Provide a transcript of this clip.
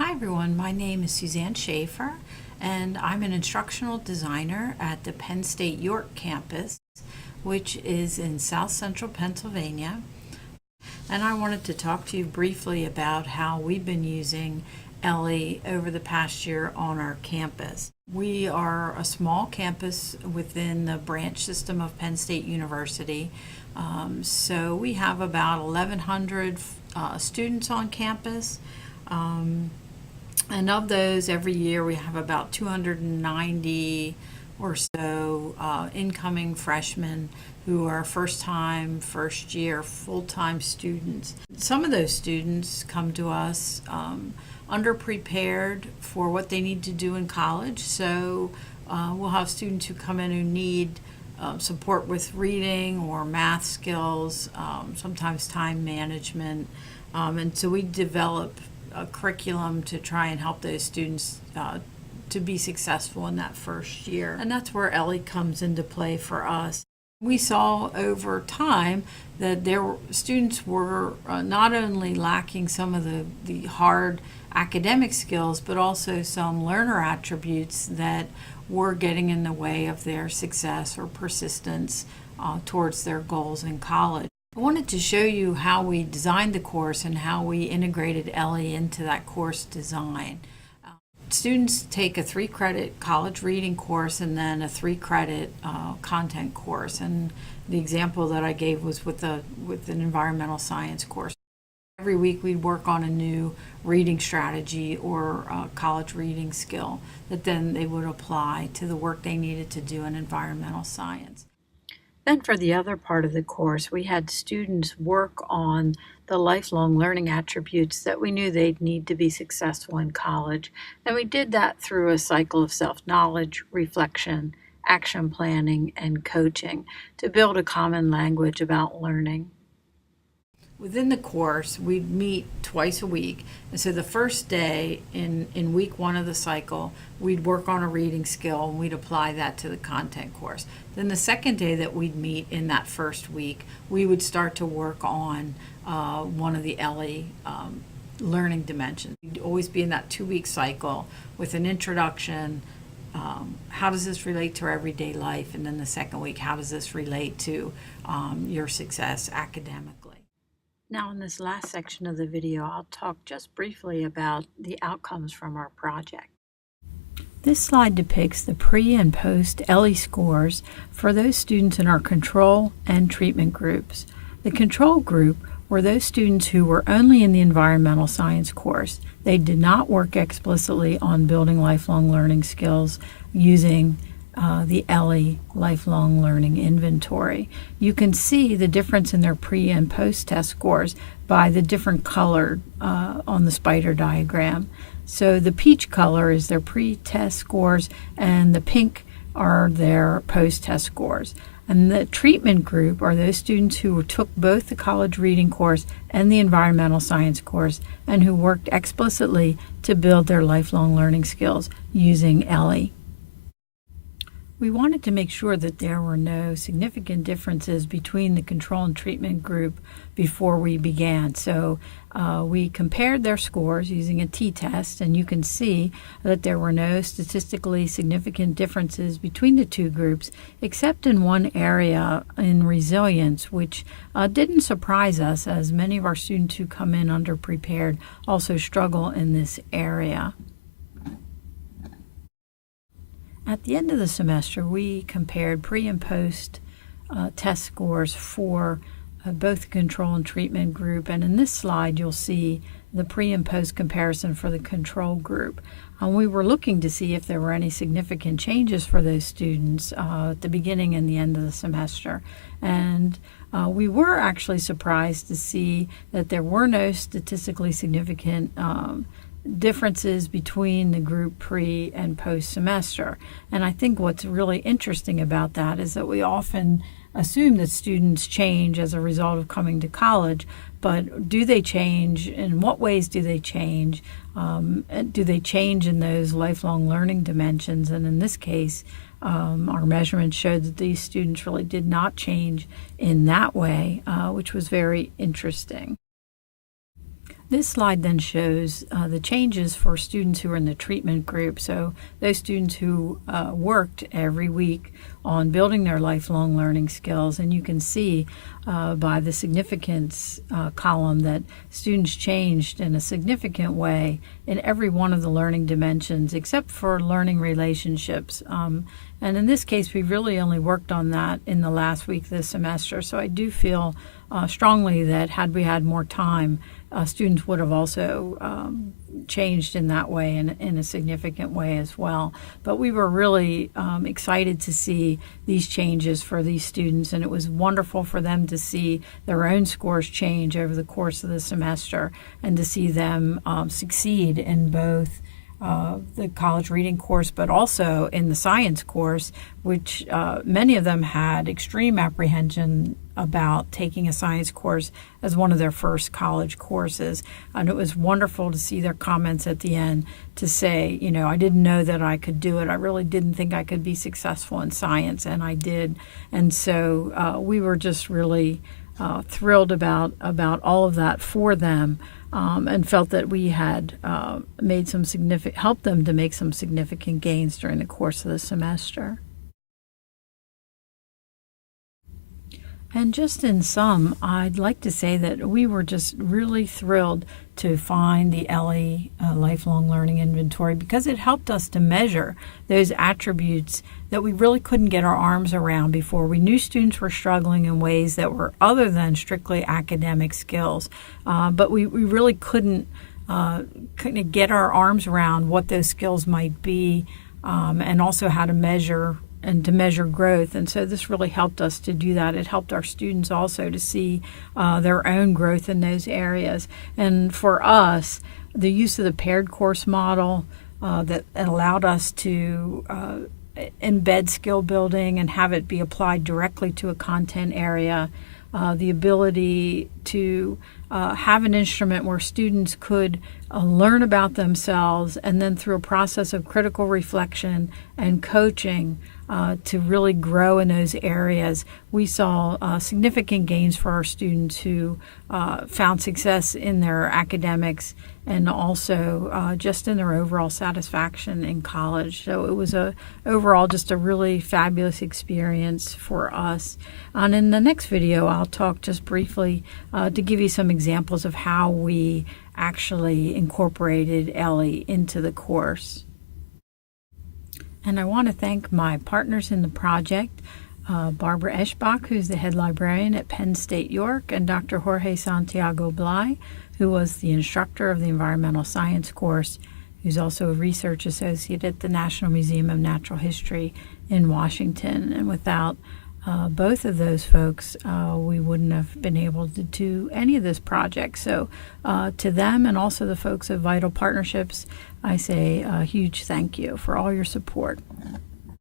Hi everyone, my name is Suzanne Schaefer and I'm an instructional designer at the Penn State York campus, which is in South Central Pennsylvania. And I wanted to talk to you briefly about how we've been using Elli over the past year on our campus. We are a small campus within the branch system of Penn State University. So we have about 1,100 students on campus. And of those, every year we have about 290 or so incoming freshmen who are first year, full-time students. Some of those students come to us underprepared for what they need to do in college. So we'll have students who come in who need support with reading or math skills, sometimes time management. And so we develop a curriculum to try and help those students to be successful in that first year. And that's where Elli comes into play for us. We saw over time that students were not only lacking some of the hard academic skills, but also some learner attributes that were getting in the way of their success or persistence towards their goals in college. I wanted to show you how we designed the course and how we integrated Elli into that course design. Students take a 3-credit college reading course and then a 3-credit content course. And the example that I gave was with an environmental science course. Every week we'd work on a new reading strategy or college reading skill that then they would apply to the work they needed to do in environmental science. Then for the other part of the course, we had students work on the lifelong learning attributes that we knew they'd need to be successful in college. And we did that through a cycle of self-knowledge, reflection, action planning, and coaching to build a common language about learning. Within the course, we'd meet twice a week. And so the first day in week 1 of the cycle, we'd work on a reading skill and we'd apply that to the content course. Then the second day that we'd meet in that first week, we would start to work on one of the Elli learning dimensions. We'd always be in that 2-week cycle with an introduction. How does this relate to our everyday life? And then the second week, how does this relate to your success academically? Now in this last section of the video, I'll talk just briefly about the outcomes from our project. This slide depicts the pre and post Elli scores for those students in our control and treatment groups. The control group were those students who were only in the environmental science course. They did not work explicitly on building lifelong learning skills using the Elli Lifelong Learning Inventory. You can see the difference in their pre and post test scores by the different color on the spider diagram. So the peach color is their pre-test scores and the pink are their post-test scores. And the treatment group are those students who took both the college reading course and the environmental science course and who worked explicitly to build their lifelong learning skills using Elli. We wanted to make sure that there were no significant differences between the control and treatment group before we began. So we compared their scores using a t-test, and you can see that there were no statistically significant differences between the two groups, except in one area in resilience, which didn't surprise us, as many of our students who come in underprepared also struggle in this area. At the end of the semester, we compared pre and post test scores for both the control and treatment group. And in this slide, you'll see the pre and post comparison for the control group. We were looking to see if there were any significant changes for those students at the beginning and the end of the semester. And we were actually surprised to see that there were no statistically significant differences between the group pre and post semester. And I think what's really interesting about that is that we often assume that students change as a result of coming to college, but do they change? In what ways do they change? Do they change in those lifelong learning dimensions? And in this case, our measurements showed that these students really did not change in that way, which was very interesting. This slide then shows the changes for students who are in the treatment group. So those students who worked every week on building their lifelong learning skills. And you can see by the significance column that students changed in a significant way in every one of the learning dimensions except for learning relationships. And in this case, we really only worked on that in the last week of the semester. So I do feel strongly that had we had more time, students would have also changed in that way and in a significant way as well. But we were really excited to see these changes for these students, and it was wonderful for them to see their own scores change over the course of the semester and to see them succeed in both the college reading course, but also in the science course, which many of them had extreme apprehension about taking a science course as one of their first college courses. And it was wonderful to see their comments at the end to say, you know, I didn't know that I could do it. I really didn't think I could be successful in science, and I did. And so we were just really thrilled about all of that for them. And felt that we had helped them to make some significant gains during the course of the semester. And just in sum, I'd like to say that we were just really thrilled to find the Elli Lifelong Learning Inventory because it helped us to measure those attributes that we really couldn't get our arms around before. We knew students were struggling in ways that were other than strictly academic skills, but we really couldn't get our arms around what those skills might be and also how to measure growth. And so this really helped us to do that. It helped our students also to see their own growth in those areas. And for us, the use of the paired course model that allowed us to embed skill building and have it be applied directly to a content area, the ability to have an instrument where students could learn about themselves and then through a process of critical reflection and coaching to really grow in those areas. We saw significant gains for our students who found success in their academics and also just in their overall satisfaction in college. So it was overall just a really fabulous experience for us. And in the next video, I'll talk just briefly to give you some examples of how we actually incorporated Elli into the course. And I want to thank my partners in the project, Barbara Eschbach, who's the head librarian at Penn State York, and Dr. Jorge Santiago Blay, who was the instructor of the environmental science course, who's also a research associate at the National Museum of Natural History in Washington. And without both of those folks, we wouldn't have been able to do any of this project. So to them and also the folks at Vital Partnerships, I say a huge thank you for all your support.